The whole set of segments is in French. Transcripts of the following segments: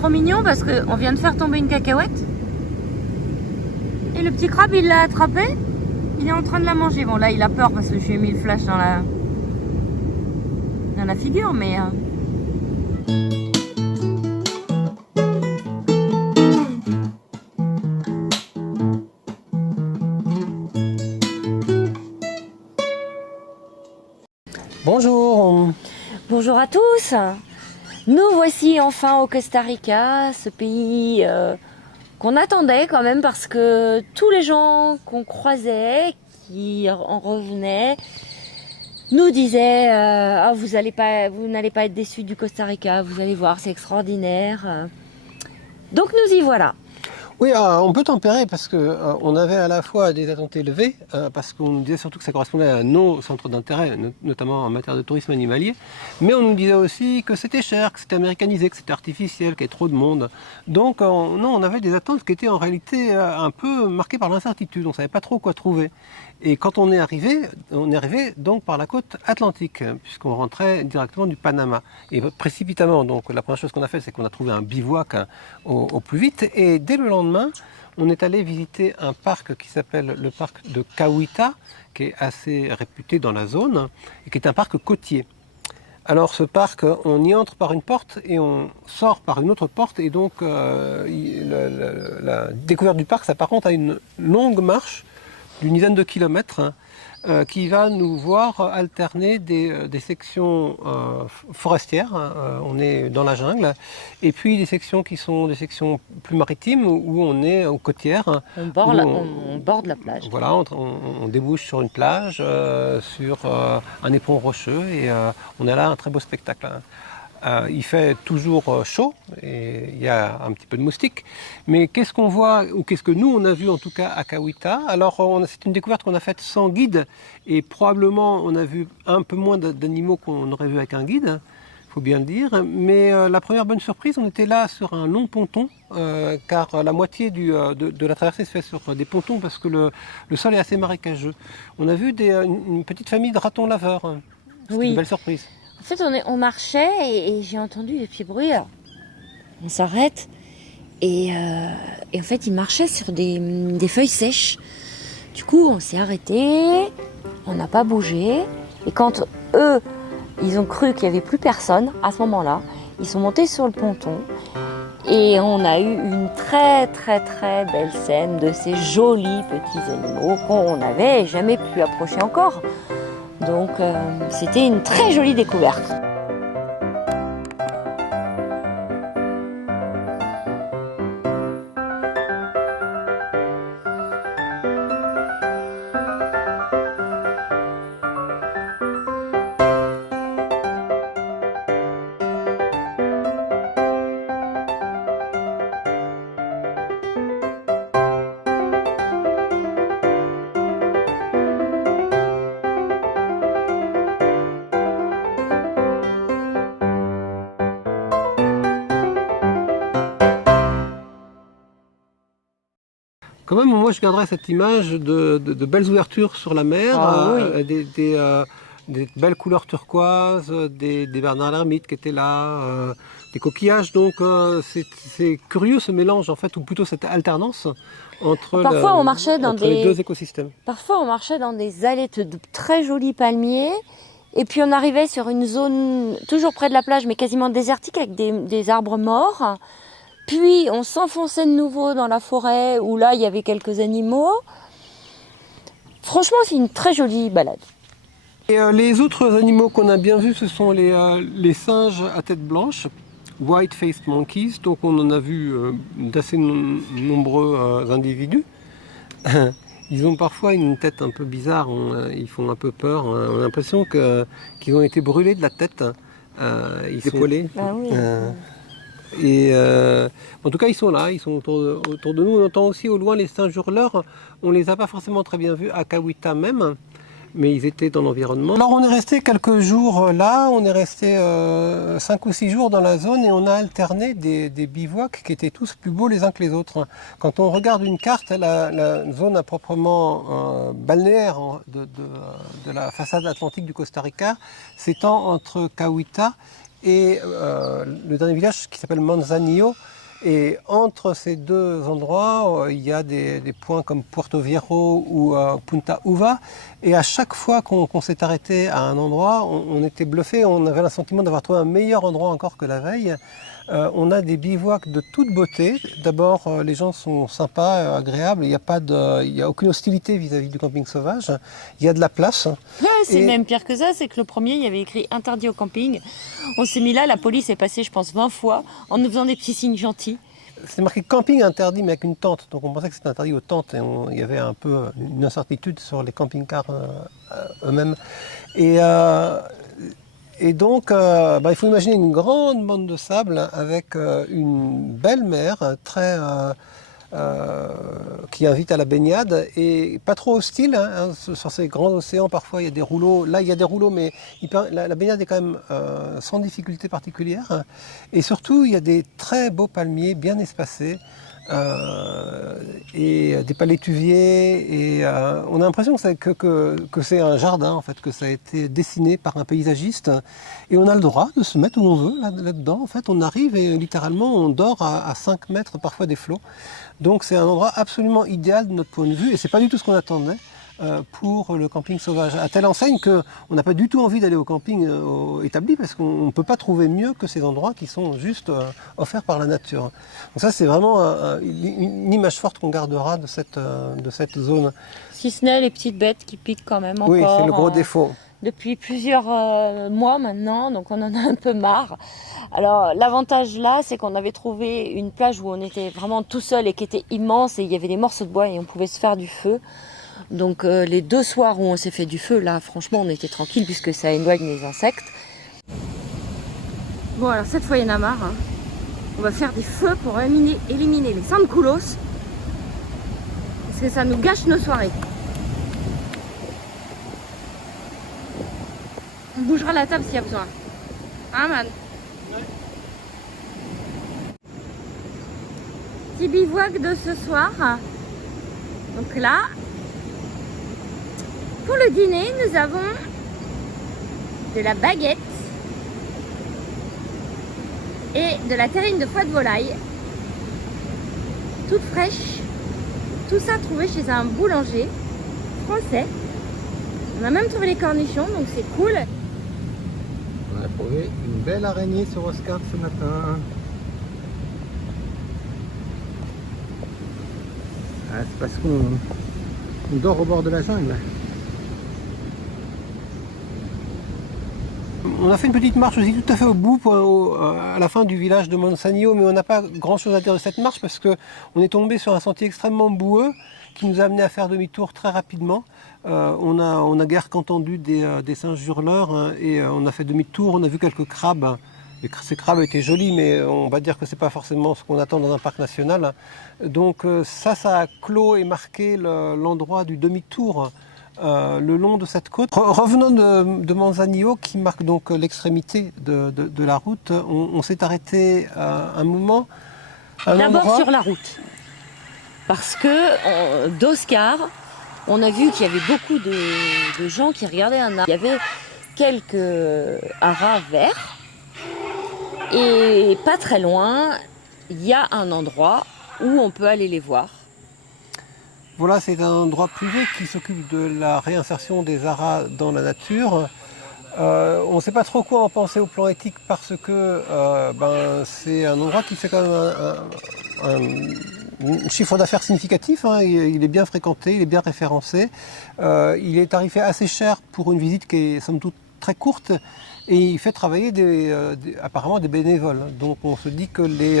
trop mignon parce qu'on vient de faire tomber une cacahuète. Et le petit crabe, il l'a attrapé. Il est en train de la manger. Bon, là, il a peur parce que je lui ai mis le flash dans la figure, mais... Bonjour. Bonjour à tous. Nous voici enfin au Costa Rica, ce pays qu'on attendait quand même parce que tous les gens qu'on croisait, qui en revenaient, nous disaient ah, vous n'allez pas être déçus du Costa Rica, vous allez voir, c'est extraordinaire. Donc nous y voilà. Oui, on peut tempérer parce que on avait à la fois des attentes élevées, parce qu'on nous disait surtout que ça correspondait à nos centres d'intérêt, notamment en matière de tourisme animalier, mais on nous disait aussi que c'était cher, que c'était américanisé, que c'était artificiel, qu'il y avait trop de monde. Donc non, on avait des attentes qui étaient en réalité un peu marquées par l'incertitude, on ne savait pas trop quoi trouver. Et quand on est arrivé donc par la côte atlantique, puisqu'on rentrait directement du Panama. Et précipitamment, donc la première chose qu'on a fait, c'est qu'on a trouvé un bivouac au plus vite. Et dès le lendemain, on est allé visiter un parc qui s'appelle le parc de Cahuita, qui est assez réputé dans la zone, et qui est un parc côtier. Alors ce parc, on y entre par une porte et on sort par une autre porte. Et donc la découverte du parc s'apparente à une longue marche d'une dizaine de kilomètres qui va nous voir alterner des sections forestières, on est dans la jungle, et puis des sections qui sont des sections plus maritimes où on est aux côtières. On borde la plage. Voilà, on débouche sur une plage, sur un éperon rocheux, et on a là un très beau spectacle. Il fait toujours chaud et il y a un petit peu de moustiques. Mais qu'est-ce qu'on voit, ou qu'est-ce que nous on a vu en tout cas à Cahuita? Alors c'est une découverte qu'on a faite sans guide et probablement on a vu un peu moins d'animaux qu'on aurait vu avec un guide, il faut bien le dire. Mais la première bonne surprise, on était là sur un long ponton, car la moitié de la traversée se fait sur des pontons parce que le sol est assez marécageux. On a vu une petite famille de ratons laveurs. C'était une belle surprise. En fait, on marchait et j'ai entendu des petits bruits. Alors, on s'arrête et en fait, ils marchaient sur des feuilles sèches. Du coup, on s'est arrêté, on n'a pas bougé. Et quand eux, ils ont cru qu'il n'y avait plus personne, à ce moment-là, ils sont montés sur le ponton. Et on a eu une très très très belle scène de ces jolis petits animaux qu'on n'avait jamais pu approcher encore. Donc c'était une très jolie découverte. Quand même, moi je garderais cette image de belles ouvertures sur la mer, des belles couleurs turquoises, des Bernard l'ermite qui étaient là, des coquillages. Donc c'est curieux ce mélange en fait, ou plutôt cette alternance entre les deux écosystèmes. Parfois on marchait dans des allées de très jolis palmiers. Et puis on arrivait sur une zone toujours près de la plage mais quasiment désertique avec des arbres morts. Puis on s'enfonçait de nouveau dans la forêt où là il y avait quelques animaux. Franchement c'est une très jolie balade. Et les autres animaux qu'on a bien vus, ce sont les singes à tête blanche, white-faced monkeys. Donc on en a vu d'assez nombreux individus. Ils ont parfois une tête un peu bizarre, ils font un peu peur. On a l'impression qu'ils ont été brûlés de la tête. Ils sont collés. Ah oui. Et en tout cas, ils sont là, ils sont autour de nous. On entend aussi au loin les singes hurleurs. On les a pas forcément très bien vus à Cahuita même, mais ils étaient dans l'environnement. Alors on est resté quelques jours là, on est resté 5 ou 6 jours dans la zone et on a alterné des bivouacs qui étaient tous plus beaux les uns que les autres. Quand on regarde une carte, la zone à proprement balnéaire de la façade atlantique du Costa Rica s'étend entre Cahuita et le dernier village qui s'appelle Manzanillo. Et entre ces deux endroits, il y a des points comme Puerto Viejo ou Punta Uva. Et à chaque fois qu'on s'est arrêté à un endroit, on était bluffé, on avait le sentiment d'avoir trouvé un meilleur endroit encore que la veille. On a des bivouacs de toute beauté. D'abord, les gens sont sympas, agréables. Il n'y a aucune hostilité vis-à-vis du camping sauvage. Il y a de la place. Ouais, c'est même pire que ça. C'est que le premier, il y avait écrit interdit au camping. On s'est mis là, la police est passée, je pense, 20 fois en nous faisant des petits signes gentils. C'est marqué camping interdit, mais avec une tente. Donc on pensait que c'était interdit aux tentes. Et il y avait un peu une incertitude sur les camping-cars eux-mêmes. Et donc, il faut imaginer une grande bande de sable avec une belle mer qui invite à la baignade et pas trop hostile. Sur ces grands océans, parfois il y a des rouleaux. Là, il y a des rouleaux, mais la baignade est quand même sans difficulté particulière. Et surtout, il y a des très beaux palmiers bien espacés. Et des palétuviers et on a l'impression que c'est un jardin en fait, que ça a été dessiné par un paysagiste et on a le droit de se mettre où on veut là-dedans. En fait, on arrive et littéralement on dort à 5 mètres parfois des flots. Donc c'est un endroit absolument idéal de notre point de vue et c'est pas du tout ce qu'on attendait pour le camping sauvage. À telle enseigne qu'on n'a pas du tout envie d'aller au camping établi parce qu'on ne peut pas trouver mieux que ces endroits qui sont juste offerts par la nature. Donc ça c'est vraiment une image forte qu'on gardera de cette zone. Si ce n'est les petites bêtes qui piquent quand même encore. Oui, c'est le gros défaut. Depuis plusieurs mois maintenant, donc on en a un peu marre. Alors l'avantage là, c'est qu'on avait trouvé une plage où on était vraiment tout seul et qui était immense et il y avait des morceaux de bois et on pouvait se faire du feu. Donc les 2 soirs où on s'est fait du feu, là franchement on était tranquille puisque ça éloigne les insectes. Bon alors cette fois il y en a marre. Hein. On va faire des feux pour éliminer les sandculos parce que ça nous gâche nos soirées. On bougera la table s'il y a besoin. Hein man? Ouais. Petit bivouac de ce soir. Donc là, pour le dîner, nous avons de la baguette et de la terrine de foie de volaille, toute fraîche. Tout ça trouvé chez un boulanger français. On a même trouvé les cornichons, donc c'est cool. On a trouvé une belle araignée sur Oscar ce matin. C'est parce qu'on dort au bord de la jungle. On a fait une petite marche aussi tout à fait au bout, à la fin du village de Manzanillo, mais on n'a pas grand chose à dire de cette marche parce qu'on est tombé sur un sentier extrêmement boueux qui nous a amené à faire demi-tour très rapidement. On a guère qu'entendu des singes hurleurs hein, et on a fait demi-tour, on a vu quelques crabes. Ces crabes étaient jolis, mais on va dire que c'est pas forcément ce qu'on attend dans un parc national. Donc ça a clos et marqué l'endroit du demi-tour le long de cette côte. Revenons de Manzanillo, qui marque donc l'extrémité de la route. On s'est arrêté un moment. D'abord sur la route, parce que d'Oscar, on a vu qu'il y avait beaucoup de gens qui regardaient un arbre. Il y avait quelques haras verts. Et pas très loin, il y a un endroit où on peut aller les voir. Voilà, c'est un endroit privé qui s'occupe de la réinsertion des haras dans la nature. On ne sait pas trop quoi en penser au plan éthique parce que c'est un endroit qui fait quand même un chiffre d'affaires significatif. Hein. Il est bien fréquenté, il est bien référencé. Il est tarifé assez cher pour une visite qui est somme toute très courte. Et il fait travailler apparemment des bénévoles. Donc on se dit que les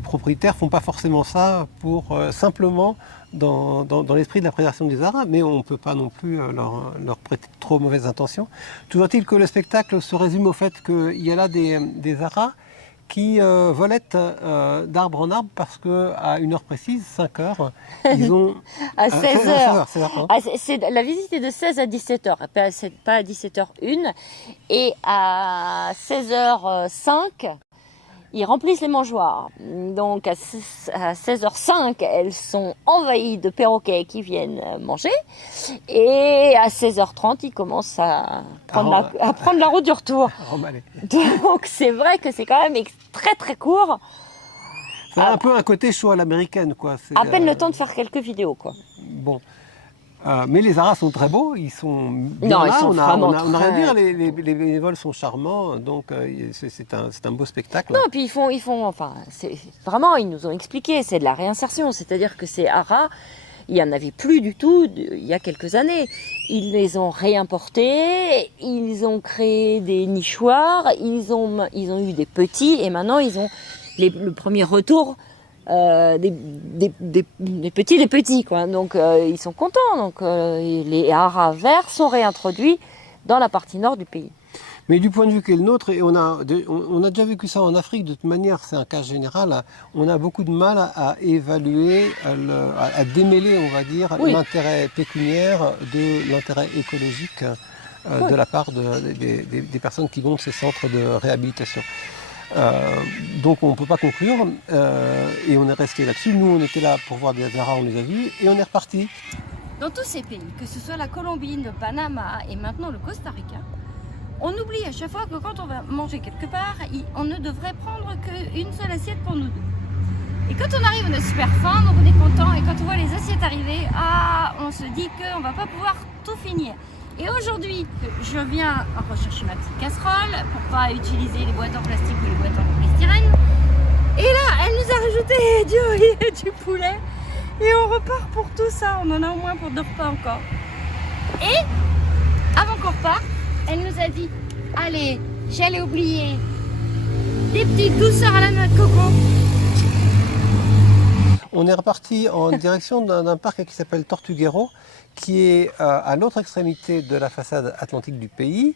propriétaires font pas forcément ça pour simplement dans l'esprit de la préservation des haras, mais on ne peut pas non plus leur prêter trop mauvaises intentions. Toujours-il que le spectacle se résume au fait qu'il y a là des haras qui volettent d'arbre en arbre parce qu'à une heure précise, 5 heures, ils ont... à 16 heures. La visite est de 16 à 17 heures, pas à 17h01. Et à 16h05, Ils remplissent les mangeoires. Donc à 16h05, elles sont envahies de perroquets qui viennent manger. Et à 16h30, ils commencent à prendre la route du retour. Donc c'est vrai que c'est quand même très très court. C'est un peu un côté show à l'américaine, quoi. À peine le temps de faire quelques vidéos, quoi. Bon. Mais les haras sont très beaux, ils sont bien non, là, ils sont on a rien à dire, très... les bénévoles sont charmants, donc c'est un beau spectacle. Non, puis ils font, enfin, vraiment, ils nous ont expliqué, c'est de la réinsertion, c'est-à-dire que ces haras, il n'y en avait plus du tout il y a quelques années. Ils les ont réimportés, ils ont créé des nichoirs, ils ont eu des petits, et maintenant ils ont le premier retour des petits, quoi. Donc ils sont contents. Donc les haras verts sont réintroduits dans la partie nord du pays. Mais du point de vue qui est le nôtre, et on a déjà vécu ça en Afrique, de toute manière, c'est un cas général, on a beaucoup de mal à évaluer, à démêler, on va dire, l'intérêt pécuniaire de l'intérêt écologique de la part des personnes qui vont de ces centres de réhabilitation. Donc on ne peut pas conclure et on est resté là-dessus. Nous on était là pour voir des haras, on les a vus et on est reparti. Dans tous ces pays, que ce soit la Colombie, le Panama et maintenant le Costa Rica, on oublie à chaque fois que quand on va manger quelque part, on ne devrait prendre qu'une seule assiette pour nous deux. Et quand on arrive, on a super faim, donc on est content. Et quand on voit les assiettes arriver, on se dit qu'on ne va pas pouvoir tout finir. Et aujourd'hui, je viens rechercher ma petite casserole pour ne pas utiliser les boîtes en plastique ou les boîtes en polystyrène. Et là, elle nous a rajouté du riz et du poulet. Et on repart pour tout ça. On en a au moins pour 2 repas encore. Et avant qu'on reparte, elle nous a dit, allez, j'allais oublier des petites douceurs à la noix de coco. On est reparti en direction d'un parc qui s'appelle Tortuguero, qui est à l'autre extrémité de la façade atlantique du pays.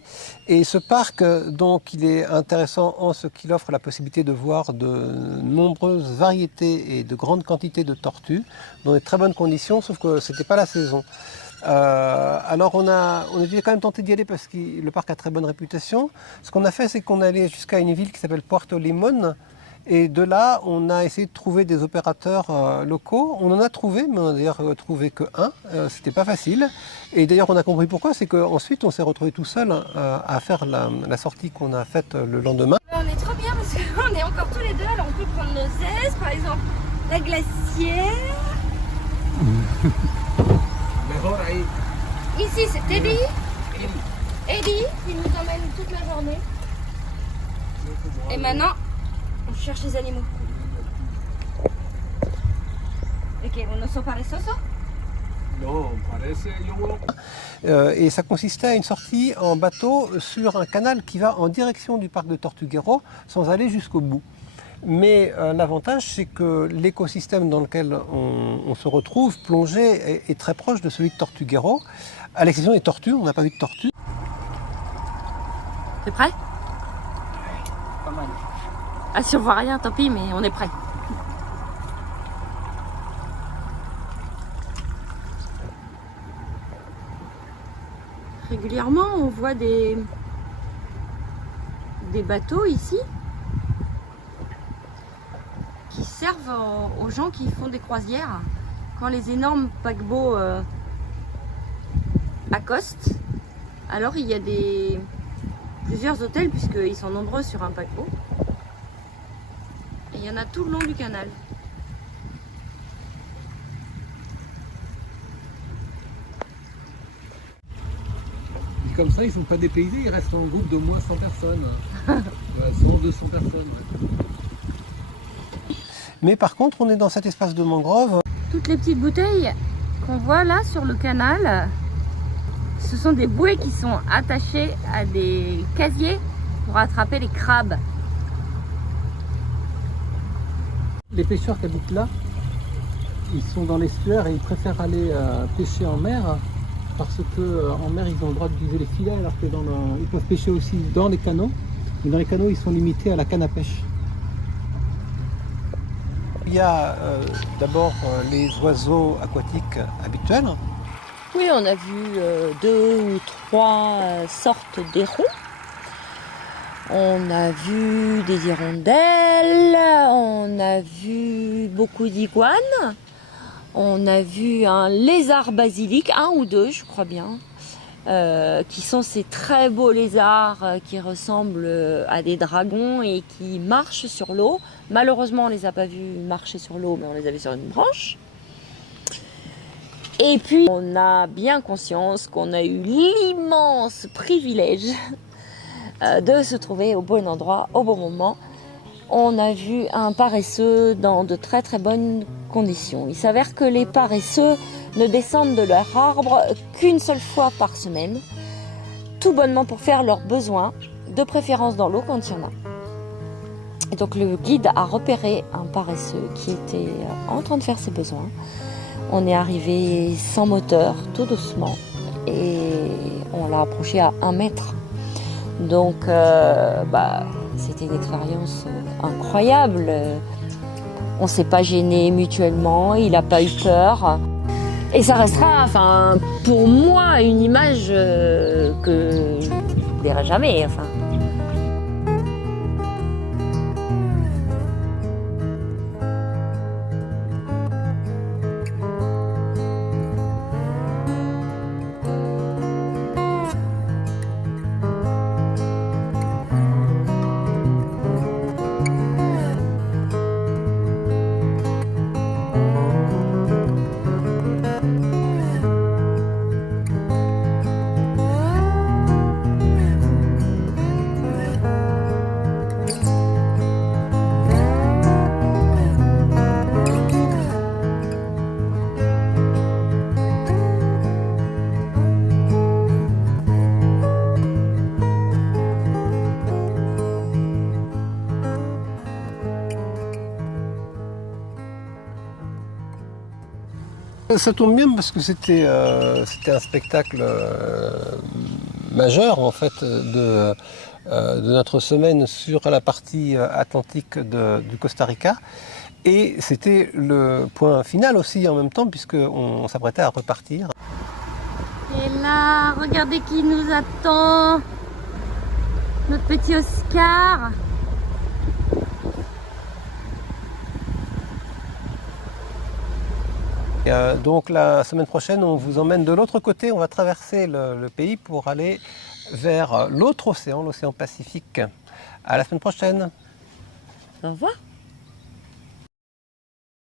Et ce parc, donc, il est intéressant en ce qu'il offre la possibilité de voir de nombreuses variétés et de grandes quantités de tortues dans de très bonnes conditions, sauf que ce n'était pas la saison. Alors on était quand même tenté d'y aller parce que le parc a très bonne réputation. Ce qu'on a fait, c'est qu'on allait jusqu'à une ville qui s'appelle Puerto Limón. Et de là, on a essayé de trouver des opérateurs locaux. On en a trouvé, mais on n'a d'ailleurs trouvé que un. C'était pas facile. Et d'ailleurs, on a compris pourquoi. C'est qu'ensuite, on s'est retrouvé tout seul à faire la sortie qu'on a faite le lendemain. On est trop bien parce qu'on est encore tous les deux. Alors on peut prendre nos aises, par exemple la glacière. Ici, c'est Eddie. Eddie qui nous emmène toute la journée. Et maintenant, on cherche les animaux. Ok, on ne sont pas perezosos? No, parece yo. Et ça consistait à une sortie en bateau sur un canal qui va en direction du parc de Tortuguero sans aller jusqu'au bout. Mais l'avantage, c'est que l'écosystème dans lequel on se retrouve plongé est très proche de celui de Tortuguero. À l'exception des tortues, on n'a pas vu de tortues. T'es prêt? Pas mal. Ah, si on voit rien, tant pis, mais on est prêt. Régulièrement, on voit des bateaux ici qui servent aux gens qui font des croisières. Quand les énormes paquebots accostent, alors il y a plusieurs hôtels puisqu'ils sont nombreux sur un paquebot. Et il y en a tout le long du canal. Et comme ça, ils ne sont pas dépaysés, ils restent en groupe d'au moins 100 personnes. 100, 200 personnes. Mais par contre, on est dans cet espace de mangrove. Toutes les petites bouteilles qu'on voit là sur le canal, ce sont des bouées qui sont attachées à des casiers pour attraper les crabes. Les pêcheurs qui habitent là, ils sont dans l'estuaire et ils préfèrent aller pêcher en mer parce qu'en mer, ils ont le droit d'utiliser les filets alors que ils peuvent pêcher aussi dans les canaux. Mais dans les canaux, ils sont limités à la canne à pêche. Il y a d'abord les oiseaux aquatiques habituels. Oui, on a vu 2 ou 3 sortes d'hérons. On a vu des hirondelles, on a vu beaucoup d'iguanes, on a vu un lézard basilic, un ou deux je crois bien, qui sont ces très beaux lézards qui ressemblent à des dragons et qui marchent sur l'eau. Malheureusement on les a pas vus marcher sur l'eau, mais on les a vus sur une branche. Et puis on a bien conscience qu'on a eu l'immense privilège de se trouver au bon endroit, au bon moment. On a vu un paresseux dans de très très bonnes conditions. Il s'avère que les paresseux ne descendent de leur arbre qu'une seule fois par semaine, tout bonnement pour faire leurs besoins, de préférence dans l'eau quand il y en a. Et donc le guide a repéré un paresseux qui était en train de faire ses besoins. On est arrivé sans moteur, tout doucement, et on l'a approché à 1 mètre. Donc c'était une expérience incroyable. On s'est pas gêné mutuellement, il n'a pas eu peur. Et ça restera, pour moi, une image que je n'oublierai jamais. Ça tombe bien parce que c'était un spectacle majeur en fait de notre semaine sur la partie atlantique du Costa Rica, et c'était le point final aussi en même temps puisqu'on s'apprêtait à repartir. Et là, regardez qui nous attend, notre petit Oscar. Et donc la semaine prochaine, on vous emmène de l'autre côté, on va traverser le pays pour aller vers l'autre océan, l'océan Pacifique. À la semaine prochaine. Au revoir.